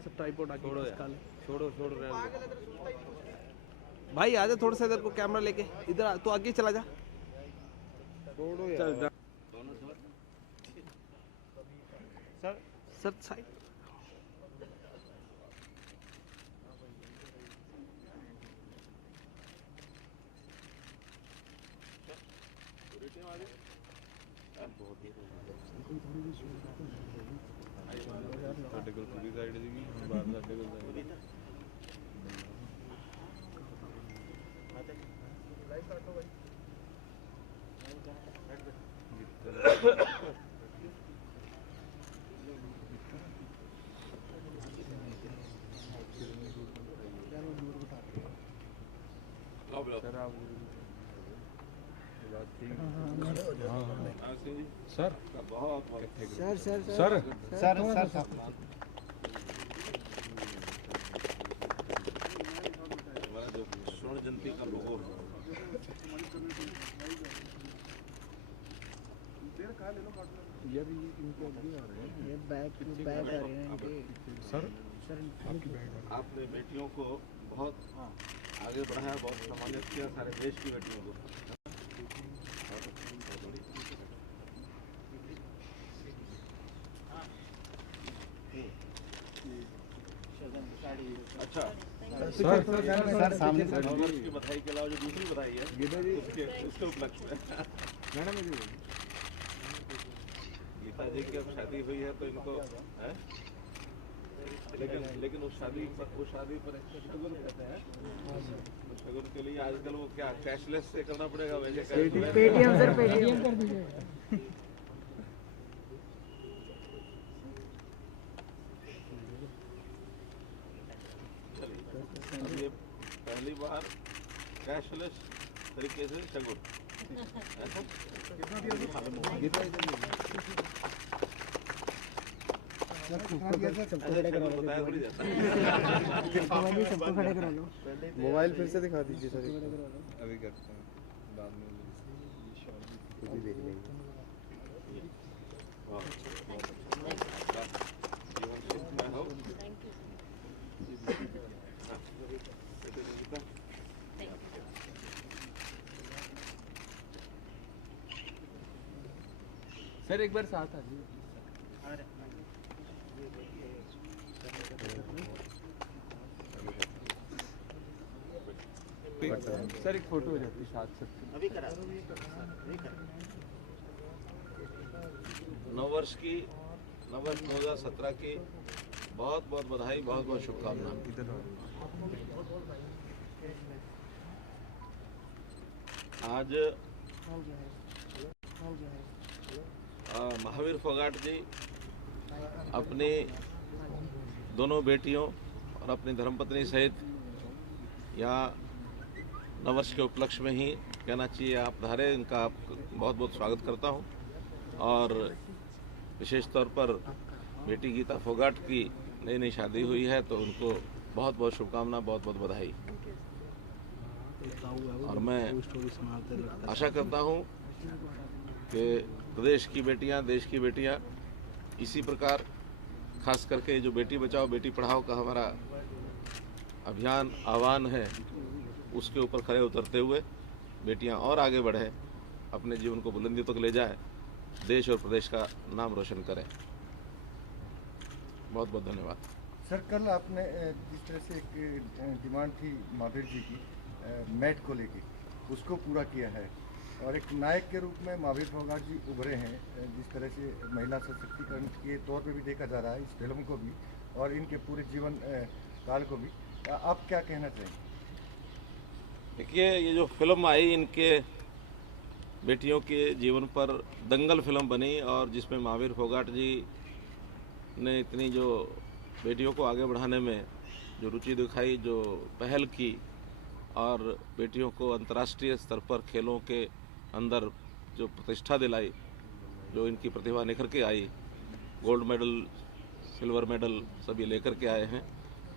थोड़ा सा ट्राइपॉड आगे खिसका ले। छोड़ो रहने दो। भाई आजा थोड़ा सा इधर को कैमरा लेके, इधर तो आगे चला जा। छोड़ो चल यार। Sir side. ਸਾਡੇ ਕੋਲ ਪੂਰੀ ਸਾਈਡ ਸੀਗੀ, ਬਾਹਰ ਸਾਡੇ ਕੋਲ ਸਾਈਡ। सर आप सर बहुत sir sir sir sir sir हमारा जो स्वर्ण जयंती का लोगो यार ये इनके आगे आ रहे हैं, ये बैक टू बैक आ रहे हैं इनके। सर आपकी बैग आपने बेटियों को बहुत आगे बढ़ाया, बहुत सम्मानित किया सारे देश की बेटियों को। अच्छा सर सामने की बधाई के अलावा जो दूसरी बधाई है उसके उपलक्ष्य में गीता जी की अब शादी हुई है तो इनको है, लेकिन उस शादी पर एक शगुन कहते हैं। शगुन के लिए आजकल वो क्या कैशलेस से करना पड़ेगा, वैसे पेटीएम सर पेटीएम कर दीजिए। ये पहली बार कैशलेस तरीके से शगुन मोबाइल फिर से दिखा दीजिए सर। अभी करते हैं बाद में खुद ही देख लेंगे। सर एक बार साथ आ जाइए। सर एक फोटो हो जाती साथ सबकी। अभी करा नववर्ष 2017 की बहुत बहुत बधाई, बहुत बहुत शुभकामनाएं। आज महावीर फोगाट जी अपनी दोनों बेटियों और अपनी धर्मपत्नी सहित यहाँ नववर्ष के उपलक्ष्य में ही कहना चाहिए आप पधारे, इनका बहुत बहुत स्वागत करता हूँ। और विशेष तौर पर बेटी गीता फोगाट की नई शादी हुई है तो उनको बहुत बहुत शुभकामना, बहुत बहुत बधाई। और मैं आशा करता हूँ कि प्रदेश की बेटियां, देश की बेटियां इसी प्रकार, खास करके जो बेटी बचाओ बेटी पढ़ाओ का हमारा अभियान आह्वान है, उसके ऊपर खरे उतरते हुए बेटियां और आगे बढ़े, अपने जीवन को बुलंदी तक ले जाए, देश और प्रदेश का नाम रोशन करें। बहुत बहुत धन्यवाद। सर कल आपने जिस तरह से एक डिमांड थी महावीर जी की मैट को लेके, उसको पूरा किया है और एक नायक के रूप में महावीर फोगाट जी उभरे हैं। जिस तरह से महिला सशक्तिकरण के तौर पे भी देखा जा रहा है इस फिल्म को भी और इनके पूरे जीवन काल को भी, आप क्या कहना चाहेंगे? देखिए, ये जो फिल्म आई इनके बेटियों के जीवन पर दंगल फिल्म बनी और जिसमें महावीर फोगाट जी ने इतनी जो बेटियों को आगे बढ़ाने में जो रुचि दिखाई, जो पहल की और बेटियों को अंतर्राष्ट्रीय स्तर पर खेलों के अंदर जो प्रतिष्ठा दिलाई, जो इनकी प्रतिभा निखर के आई, गोल्ड मेडल, सिल्वर मेडल सभी लेकर के आए हैं।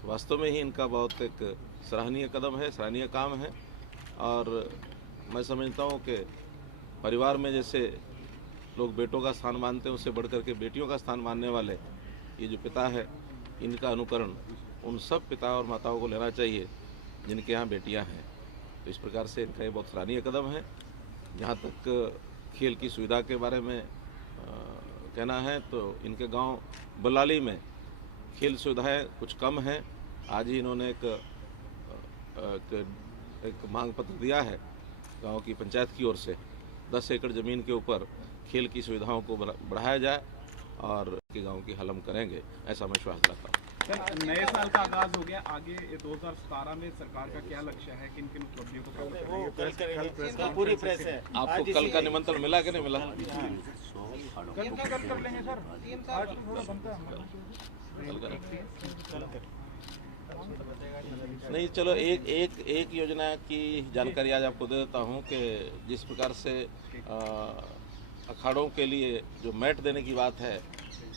वास्तव में ही इनका बहुत एक सराहनीय कदम है, सराहनीय काम है। और मैं समझता हूँ कि परिवार में जैसे लोग बेटों का स्थान मानते हैं, उससे बढ़कर के बेटियों का स्थान मानने वाले ये जो पिता है, इनका अनुकरण उन सब पिता और माताओं को लेना चाहिए जिनके यहाँ बेटियाँ हैं। तो इस प्रकार से इनका ये बहुत सराहनीय कदम है। जहाँ तक खेल की सुविधा के बारे में कहना है तो इनके गांव बलाली में खेल सुविधाएं कुछ कम हैं। आज ही इन्होंने एक मांग पत्र दिया है गांव की पंचायत की ओर से 10 एकड़ ज़मीन के ऊपर खेल की सुविधाओं को बढ़ाया जाए और के गांव की हल हम करेंगे, ऐसा मैं विश्वास रखता हूँ। सर, नए साल का आगाज हो गया, आगे 2017 में सरकार का क्या लक्ष्य है, किन किन उपलब्धियों को प्राप्त करेंगे? पूरी प्रेस है। आपको कल का निमंत्रण मिला कि नहीं मिला? कल कर लेंगे सर, आज थोड़ा बनता नहीं, चलो एक योजना की जानकारी आज आपको दे देता हूँ कि जिस प्रकार से अखाड़ों के लिए जो मैट देने की बात है,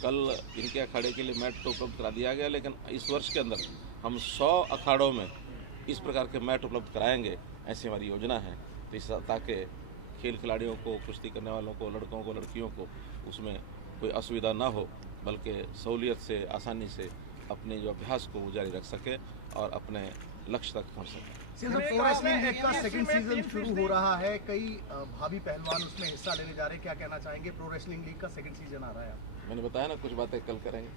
कल इनके अखाड़े के लिए मैट तो उपलब्ध करा दिया गया, लेकिन इस वर्ष के अंदर हम 100 अखाड़ों में इस प्रकार के मैट उपलब्ध कराएंगे, ऐसी हमारी योजना है। तो इस ताकि खेल खिलाड़ियों को, कुश्ती करने वालों को, लड़कों को, लड़कियों को उसमें कोई असुविधा ना हो, बल्कि सहूलियत से, आसानी से अपने जो अभ्यास को जारी रख सके और अपने लक्ष्य तक पहुँच सके। प्रो रेसलिंग लीग का सेकंड सीजन शुरू हो रहा है, कई भावी पहलवान उसमें हिस्सा लेने जा रहे हैं, क्या कहना चाहेंगे? प्रो रेसलिंग लीग का सेकंड सीजन आ रहा है, मैंने बताया ना कुछ बातें कल करेंगे।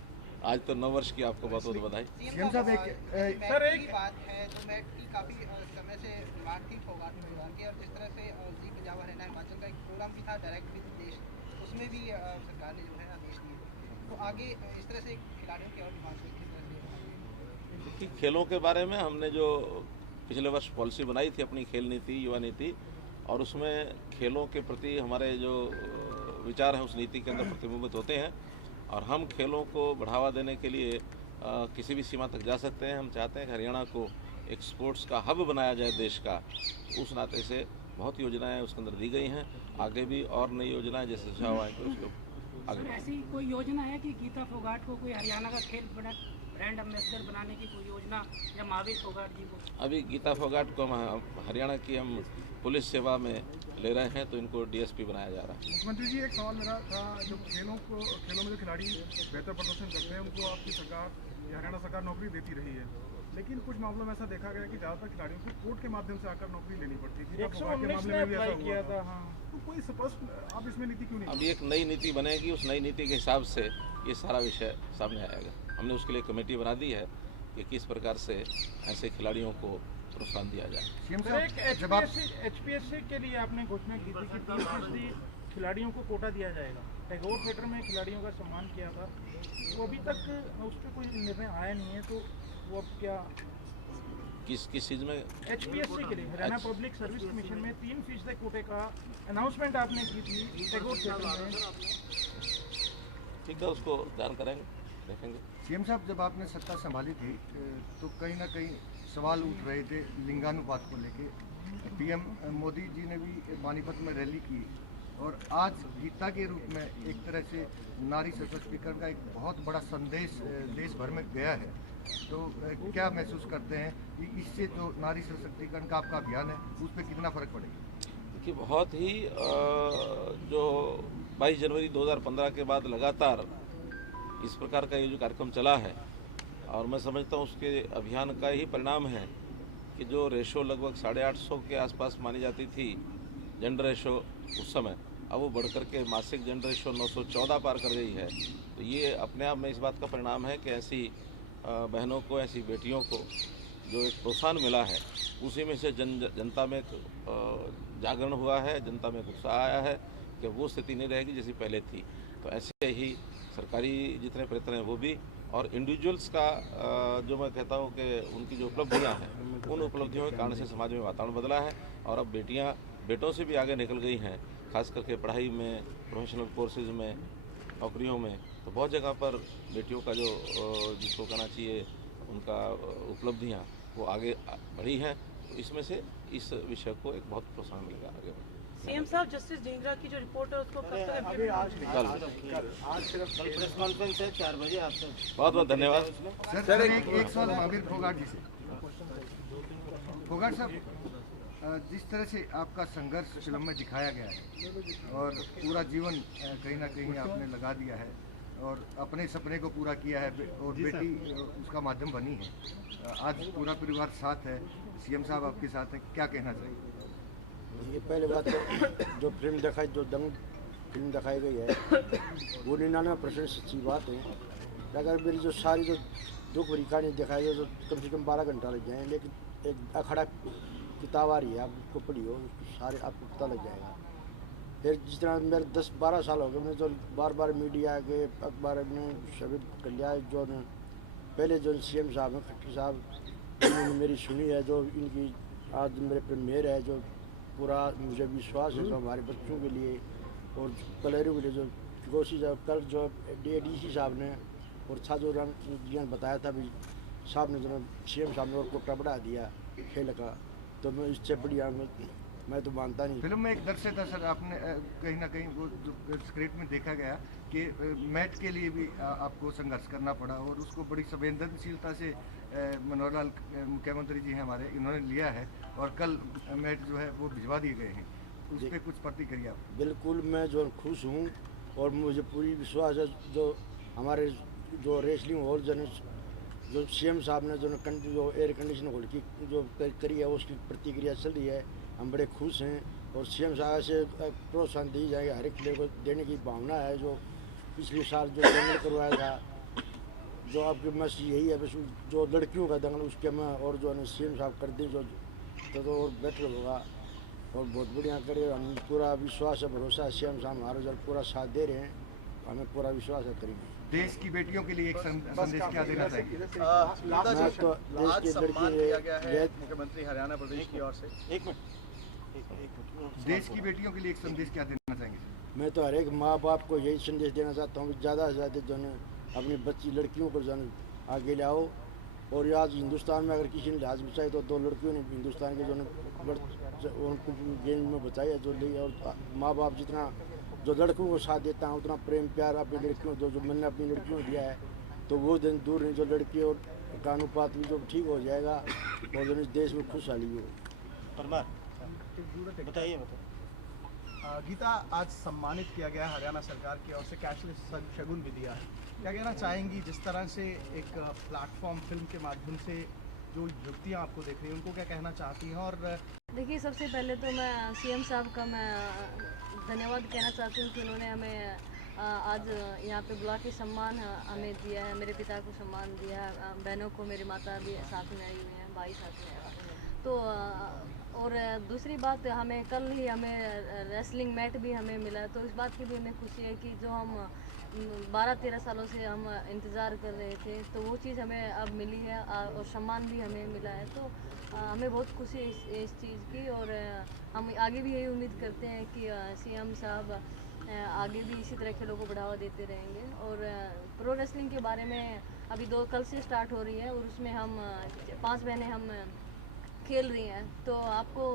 आज तो 9 वर्ष की आपको बहुत बहुत बधाई। सीएम साहब एक बात है जो मैट की काफी समय से डिमांड थी फोगाट परिवार की, और जिस तरह से जी पंजाब हरियाणा हिमाचल का एक प्रोग्राम भी था डायरेक्ट विद देश, उसमें भी सरकार ने जो है आदेश दिए, तो आगे इस तरह से खिलाड़ियों की और डिमांड हुई। देखिए, खेलों के बारे में हमने जो पिछले वर्ष पॉलिसी बनाई थी, अपनी खेल नीति, युवा नीति, और उसमें खेलों के प्रति हमारे जो विचार हैं उस नीति के अंदर प्रतिबिंबित होते हैं, और हम खेलों को बढ़ावा देने के लिए किसी भी सीमा तक जा सकते हैं। हम चाहते हैं कि हरियाणा को एक स्पोर्ट्स का हब बनाया जाए देश का। उस नाते से बहुत योजनाएं उसके अंदर दी गई हैं, आगे भी और नई योजनाएं जैसे सुझाव आएंगे उसको आगे। ऐसी कोई योजना है कि गीता फोगाट को कोई हरियाणा का खेल ब्रांड एम्बेसडर बनाने की कोई योजना, या महावीर फोगाट जी को? अभी गीता फोगाट को हम हरियाणा की हम पुलिस सेवा में ले रहे हैं, तो इनको डीएसपी बनाया जा रहा है। मुख्यमंत्री जी, एक सवाल मेरा था, जो खेलों में जो खिलाड़ी बेहतर प्रदर्शन करते हैं उनको आपकी सरकार या हरियाणा सरकार नौकरी देती रही है, लेकिन कुछ मामलों में ऐसा देखा गया कि ज़्यादातर खिलाड़ियों को कोर्ट के माध्यम से आकर नौकरी लेनी पड़ती है। 119 में भी ऐसा किया था। हाँ, तो कोई स्पष्ट आप इसमें नीति क्यों नहीं? अभी एक नई नीति बनेगी, उस नई नीति के हिसाब से ये सारा विषय सामने आएगा। हमने उसके लिए कमेटी बना दी है कि किस प्रकार से ऐसे खिलाड़ियों को प्रोत्साहन दिया जाए। जब आप HPSC के लिए आपने घोषणा की थी कि 30% खिलाड़ियों को कोटा दिया जाएगा, टैगोर थिएटर में खिलाड़ियों का सम्मान किया था, वो अभी तक उस पर कोई निर्णय आया नहीं है, तो वो अब क्या किस चीज़ में? HPSC के लिए हरियाणा पब्लिक सर्विस कमीशन में 3% कोटे का अनाउंसमेंट आपने की थी टैगोर थिएटर में। ठीक है, उसको ध्यान करेंगे, देखेंगे। सीएम साहब, जब आपने सत्ता संभाली थी तो कहीं ना कहीं सवाल उठ रहे थे लिंगानुपात को लेके। PM मोदी जी ने भी पानीपत में रैली की, और आज गीता के रूप में एक तरह से नारी सशक्तिकरण का एक बहुत बड़ा संदेश देश भर में गया है। तो क्या महसूस करते हैं कि इससे जो नारी सशक्तिकरण का आपका अभियान है उस पर कितना फर्क पड़ेगा? कि बहुत ही जो 22 जनवरी 2015 के बाद लगातार इस प्रकार का ये जो कार्यक्रम चला है, और मैं समझता हूँ उसके अभियान का ही परिणाम है कि जो रेशो लगभग 850 के आसपास मानी जाती थी जेंडर रेशो उस समय, अब वो बढ़कर के मासिक जेंडर रेशो 914 पार कर गई है। तो ये अपने आप में इस बात का परिणाम है कि ऐसी बहनों को, ऐसी बेटियों को जो एक प्रोत्साहन मिला है, उसी में से जनता में जागरण हुआ है, जनता में उत्साह आया है कि वो स्थिति नहीं रहेगी जैसी पहले थी। तो ऐसे ही सरकारी जितने प्रयत्न हैं वो भी, और इंडिविजुअल्स का जो मैं कहता हूँ कि उनकी जो उपलब्धियाँ हैं, उन उपलब्धियों के कारण से समाज में वातावरण बदला है, और अब बेटियाँ बेटों से भी आगे निकल गई हैं, खास करके पढ़ाई में, प्रोफेशनल कोर्सेज में, नौकरियों में। तो बहुत जगह पर बेटियों का जो जिसको कहना चाहिए उनका उपलब्धियाँ वो आगे बढ़ी हैं। तो इसमें से इस विषय को एक बहुत प्रोत्साहन मिलेगा आगे। सीएम साहब, जस्टिस ढींगरा की जो रिपोर्ट है उसको कब तक कल प्रेस कॉन्फ्रेंस है 4 बजे आपसे। बहुत बहुत धन्यवाद। सर, एक सवाल महावीर फोगाट जी से। फोगाट साहब, जिस तरह से आपका संघर्ष फिल्म में दिखाया गया है और पूरा जीवन कहीं ना कहीं आपने लगा दिया है, और अपने सपने को पूरा किया है और बेटी उसका माध्यम बनी है। आज पूरा परिवार साथ है, सीएम साहब आपके साथ हैं, क्या कहना चाहिए? ये पहले बात तो जो फिल्म दिखाई, जो दंग फिल्म दिखाई गई है वो 99% सच्ची बात है। अगर मेरी जो सारी जो दुख भरी कहानी दिखाई गई तो कम से कम 12 घंटा लग जाएंगे, लेकिन एक अखड़ा किताब आ रही है, आप उसको पढ़िए, सारे आपको पता लग जाएगा। फिर जिस तरह मेरे 10-12 साल हो गए, मैंने तो बार बार मीडिया के अखबार में सभी कर लिया है। जो पहले जो सीएम साहब हैं, खट्टर साहब, उन्होंने मेरी सुनी है, जो इनकी आज मेरे पे मेहर है, जो पूरा मुझे विश्वास है जो हमारे बच्चों के लिए और कलेरों के लिए जो कोशिश है। कल जो डीसी साहब ने और था जो ने बताया था भी साहब ने जो सीएम साहब ने और कोटा बढ़ा दिया खेल का, तो मैं इससे बढ़िया मैं तो मानता नहीं। फिल्म में एक दर्शक था सर, आपने कहीं ना कहीं वो स्क्रिप्ट में देखा गया कि मैट के लिए भी आपको संघर्ष करना पड़ा और उसको बड़ी संवेदनशीलता से मनोहर लाल मुख्यमंत्री जी हैं हमारे, इन्होंने लिया है और कल मैट जो है वो भिजवा दिए गए हैं। उस पर कुछ प्रतिक्रिया? बिल्कुल, मैं जो खुश हूँ और मुझे पूरी विश्वास है जो हमारे जो रेसलिंग हॉल जो सीएम साहब ने जो एयर कंडीशन हॉल की जो करी है उसकी प्रतिक्रिया चल रही है, हम बड़े खुश हैं और सीएम साहब से प्रोत्साहन दी जाएगी, हर एक प्लेयर को देने की भावना है। जो पिछले साल जो दंगल करवाया था, जो आपकी मस यही है बस जो लड़कियों का दंगल उसके में और जो है सीएम साहब कर दी जो तो और बेटर होगा और बहुत बढ़िया करे। हम पूरा विश्वास है, भरोसा है, सीएम साहब हमारा जब पूरा साथ दे रहे हैं, हमें पूरा विश्वास है करेंगे। देश की बेटियों के लिए एक संदेश क्या देना चाहिए? मैं तो देश की लड़की मुख्यमंत्री हरियाणा प्रदेश की ओर से देश की बेटियों के लिए एक संदेश क्या देना चाहेंगे? मैं तो हर एक माँ बाप को यही संदेश देना चाहता हूँ कि ज़्यादा से ज़्यादा जो है अपनी बच्ची लड़कियों को जो है आगे ले आओ। और आज हिंदुस्तान में अगर किसी ने जहाज बचाई तो 2 लड़कियों ने हिंदुस्तान के जो गेम में बचाई है जो ली। और माँ बाप जितना जो लड़कों को साथ देता है उतना प्रेम प्यार अपनी लड़कियों जो मैंने अपनी लड़कियों को दिया है, तो वो दिन दूर नहीं, जो लड़की और का अनुपात भी जो ठीक हो जाएगा और जो इस देश में खुशहाली हो। बताइए। गीता, आज सम्मानित किया गया हरियाणा सरकार की ओर से, कैशलेस शगुन भी दिया है, क्या कहना चाहेंगी? जिस तरह से एक प्लेटफॉर्म फिल्म के माध्यम से जो युवतियाँ आपको देख रही हैं उनको क्या कहना चाहती हैं? और देखिए, सबसे पहले तो मैं सीएम साहब का मैं धन्यवाद कहना चाहती हूँ कि उन्होंने हमें आज यहाँ पे बुला के सम्मान हमें दिया है, मेरे पिता को सम्मान दिया है, बहनों को, मेरी माता भी साथ में आई हुई हैं, भाई साथ में आया। तो और दूसरी बात, हमें कल ही हमें रेसलिंग मैट भी हमें मिला है, तो इस बात की भी हमें खुशी है कि जो हम 12-13 सालों से हम इंतज़ार कर रहे थे तो वो चीज़ हमें अब मिली है और सम्मान भी हमें मिला है। तो हमें बहुत खुशी है इस चीज़ की और हम आगे भी यही उम्मीद करते हैं कि सीएम साहब आगे भी इसी तरह खेलों को बढ़ावा देते रहेंगे। और प्रो रेसलिंग के बारे में अभी कल से स्टार्ट हो रही है और उसमें हम 5 बहनें हम खेल रही हैं। तो आपको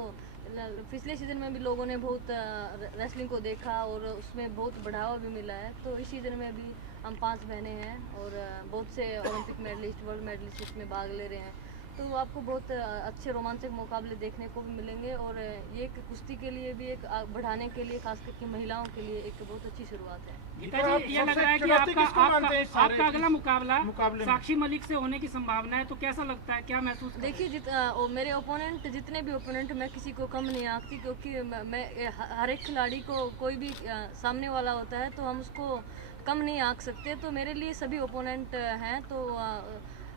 पिछले सीज़न में भी लोगों ने बहुत रेसलिंग को देखा और उसमें बहुत बढ़ावा भी मिला है। तो इस सीज़न में भी हम 5 बहनें हैं और बहुत से ओलंपिक मेडलिस्ट, वर्ल्ड मेडलिस्ट इसमें भाग ले रहे हैं। तो आपको बहुत अच्छे रोमांचक मुकाबले देखने को भी मिलेंगे और ये एक कुश्ती के लिए भी एक बढ़ाने के लिए, खास करके महिलाओं के लिए एक बहुत अच्छी शुरुआत है। गीता जी, ये लग रहा है कि आपका अगला मुकाबला साक्षी मलिक से होने की संभावना है, तो कैसा लगता है, क्या महसूस? देखिए, मेरे ओपोनेंट जितने भी ओपोनेंट, मैं किसी को कम नहीं आंकती, क्योंकि मैं हर एक खिलाड़ी को कोई भी सामने वाला होता है तो हम उसको कम नहीं आंक सकते। तो मेरे लिए सभी ओपोनेंट हैं, तो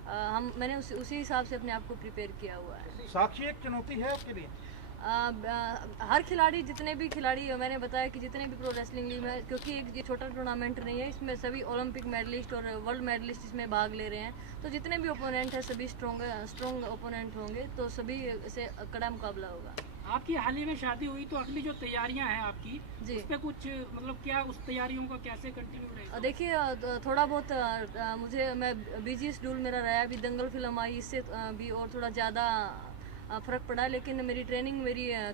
मैंने उसी हिसाब से अपने आप को प्रिपेयर किया हुआ है। साक्षी एक चुनौती है आपके लिए? हर खिलाड़ी, जितने भी खिलाड़ी, मैंने बताया कि जितने भी प्रो रेसलिंग लीग में, क्योंकि ये छोटा टूर्नामेंट नहीं है, इसमें सभी ओलंपिक मेडलिस्ट और वर्ल्ड मेडलिस्ट इसमें भाग ले रहे हैं, तो जितने भी ओपोनेंट हैं सभी स्ट्रॉन्ग ओपोनेंट होंगे, तो सभी से कड़ा मुकाबला होगा। आपकी हाल ही में शादी हुई, तो अगली जो तैयारियां हैं आपकी जी, उस पे कुछ मतलब क्या, उस तैयारियों का कैसे कंटिन्यू रहेगा? देखिए, थोड़ा बहुत मैं बिजी शेड्यूल मेरा रहा है, अभी दंगल फिल्म आई, इससे भी और थोड़ा ज़्यादा फ़र्क पड़ा, लेकिन मेरी ट्रेनिंग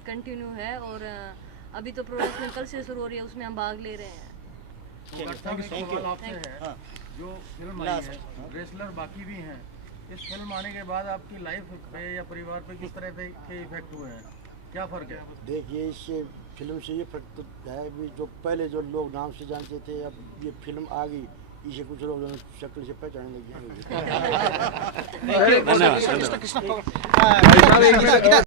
कंटिन्यू है और अभी तो प्रो रेसलिंग कल से शुरू हो रही है, उसमें हम भाग ले रहे हैं। जो फिल्म आई है, रेसलर बाकी भी हैं, इस फिल्म आने के बाद आपकी लाइफ पे या परिवार पे किस तरह के इफेक्ट हुए हैं, क्या फ़र्क है? देखिए, इससे फिल्म से ये फर्क तो है भी, जो पहले जो लोग नाम से जानते थे, अब ये फिल्म आ गई, इसे कुछ लोग शक्ल से पहचानने लग जाएंगे। धन्यवाद।